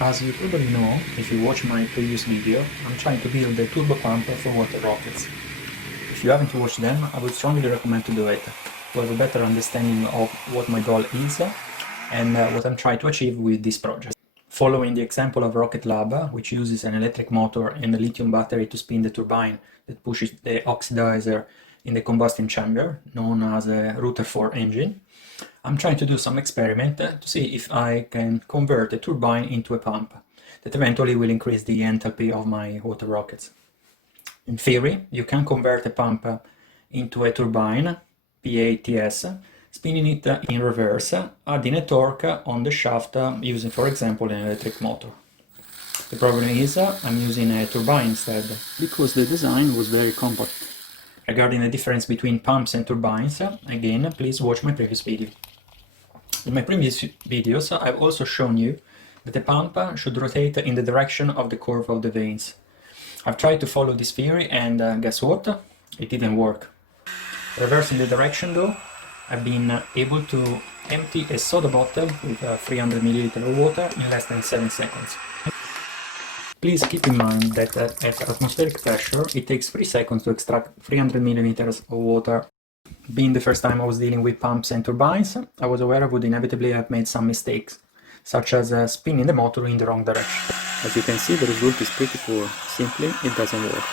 As you probably know, if you watch my previous video, I'm trying to build a turbo pump for water rockets. If you haven't watched them, I would strongly recommend to do it, to have a better understanding of what my goal is and what I'm trying to achieve with this project. Following the example of Rocket Lab, which uses an electric motor and a lithium battery to spin the turbine that pushes the oxidizer in the combustion chamber, known as a Rutherford engine, I'm trying to do some experiment to see if I can convert a turbine into a pump that eventually will increase the enthalpy of my water rockets. In theory, you can convert a pump into a turbine, PATS, spinning it in reverse, adding a torque on the shaft using, for example, an electric motor. The problem is I'm using a turbine instead, because the design was very compact. Regarding the difference between pumps and turbines, again, please watch my previous video. In my previous videos, I've also shown you that the pump should rotate in the direction of the curve of the vanes. I've tried to follow this theory and guess what? It didn't work. Reversing the direction though, I've been able to empty a soda bottle with 300 ml of water in less than 7 seconds. Please keep in mind that at atmospheric pressure it takes 3 seconds to extract 300 milliliters of water. Being the first time I was dealing with pumps and turbines, I was aware I would inevitably have made some mistakes, such as spinning the motor in the wrong direction. As you can see, the result is pretty poor. Simply, it doesn't work.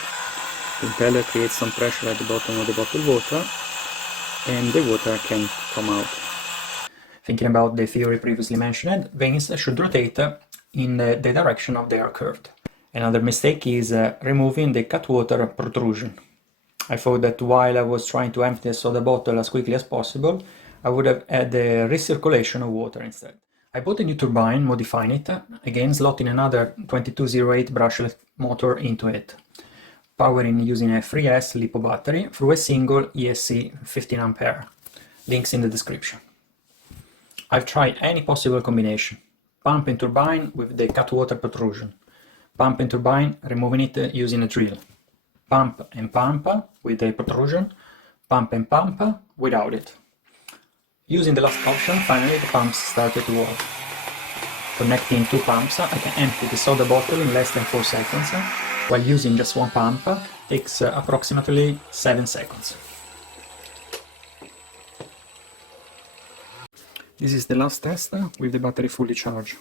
The impeller creates some pressure at the bottom of the bottled water, and the water can come out. Thinking about the theory previously mentioned, vanes should rotate in the direction of their curve. Another mistake is removing the cutwater protrusion. I thought that while I was trying to empty the soda bottle as quickly as possible, I would have had a recirculation of water instead. I bought a new turbine, modifying it, again slotting another 2208 brushless motor into it, powering using a 3S LiPo battery through a single ESC 15A. Links in the description. I've tried any possible combination. Pump and turbine with the cutwater protrusion. Pump and turbine, removing it using a drill. Pump and pump with a protrusion. Pump and pump without it. Using the last option, finally the pumps started to work. Connecting two pumps, I can empty the soda bottle in less than 4 seconds, while using just one pump takes approximately 7 seconds. This is the last test with the battery fully charged.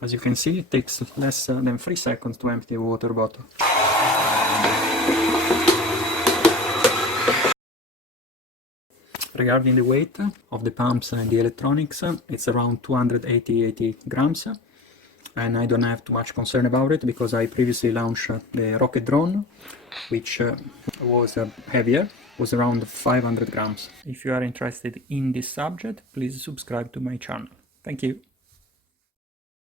As you can see, it takes less than 3 seconds to empty a water bottle. Regarding the weight of the pumps and the electronics, it's around 280 grams, and I don't have too much concern about it because I previously launched the rocket drone, which was heavier, was around 500 grams. If you are interested in this subject, please subscribe to my channel. Thank you.